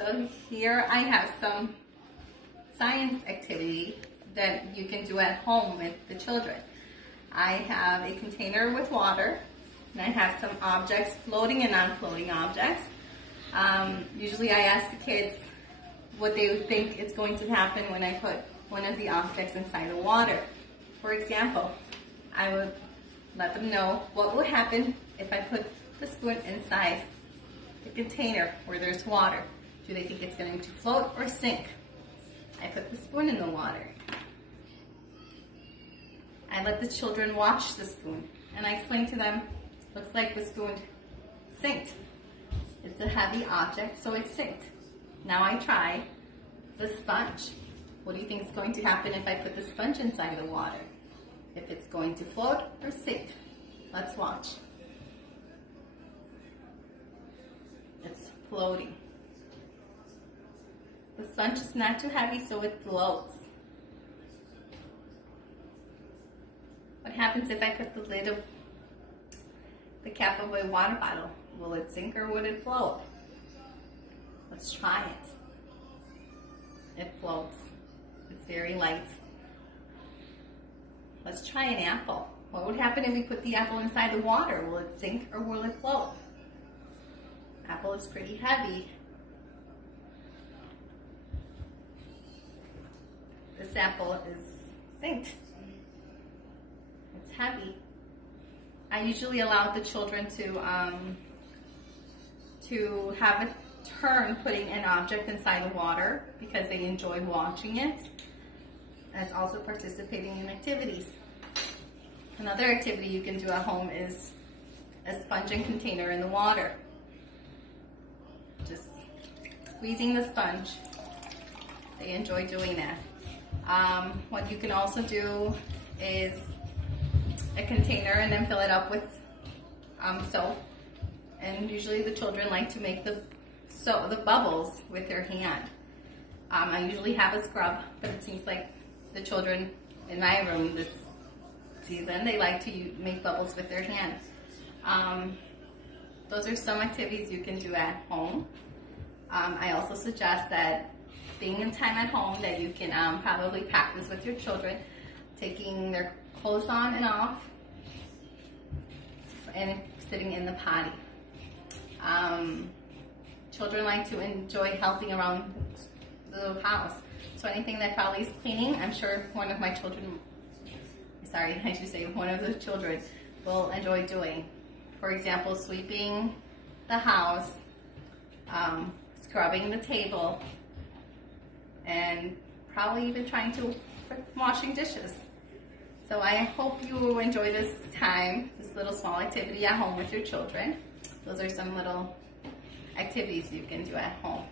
So here I have some science activity that you can do at home with the children. I have a container with water, and I have some objects, floating and non-floating objects. Usually I ask the kids what they would think is going to happen when I put one of the objects inside the water. For example, I would let them know what will happen if I put the spoon inside the container where there's water. Do they think it's going to float or sink? I put the spoon in the water. I let the children watch the spoon, and I explain to them, looks like the spoon sinked. It's a heavy object, so it sinked. Now I try the sponge. What do you think is going to happen if I put the sponge inside the water? If it's going to float or sink? Let's watch. It's floating. The sponge is not too heavy, so it floats. What happens if I put the lid of the cap of a water bottle? Will it sink or will it float? Let's try it. It floats. It's very light. Let's try an apple. What would happen if we put the apple inside the water? Will it sink or will it float? Apple is pretty heavy. This apple is sinked. It's heavy. I usually allow the children to have a turn putting an object inside the water because they enjoy watching it, as also participating in activities. Another activity you can do at home is a sponge and container in the water. Just squeezing the sponge. They enjoy doing that. What you can also do is a container and then fill it up with soap. And usually the children like to make the bubbles with their hand. I usually have a scrub, but it seems like the children in my room this season, they like to make bubbles with their hand. Those are some activities you can do at home. I also suggest that being in time at home that you can probably practice with your children, taking their clothes on and off, and sitting in the potty. Children like to enjoy helping around the house. So anything that probably is cleaning, I'm sure one of my children, I should say one of the children will enjoy doing. For example, sweeping the house, scrubbing the table, and probably even trying to washing dishes. So I hope you enjoy this time, this little small activity at home with your children. Those are some little activities you can do at home.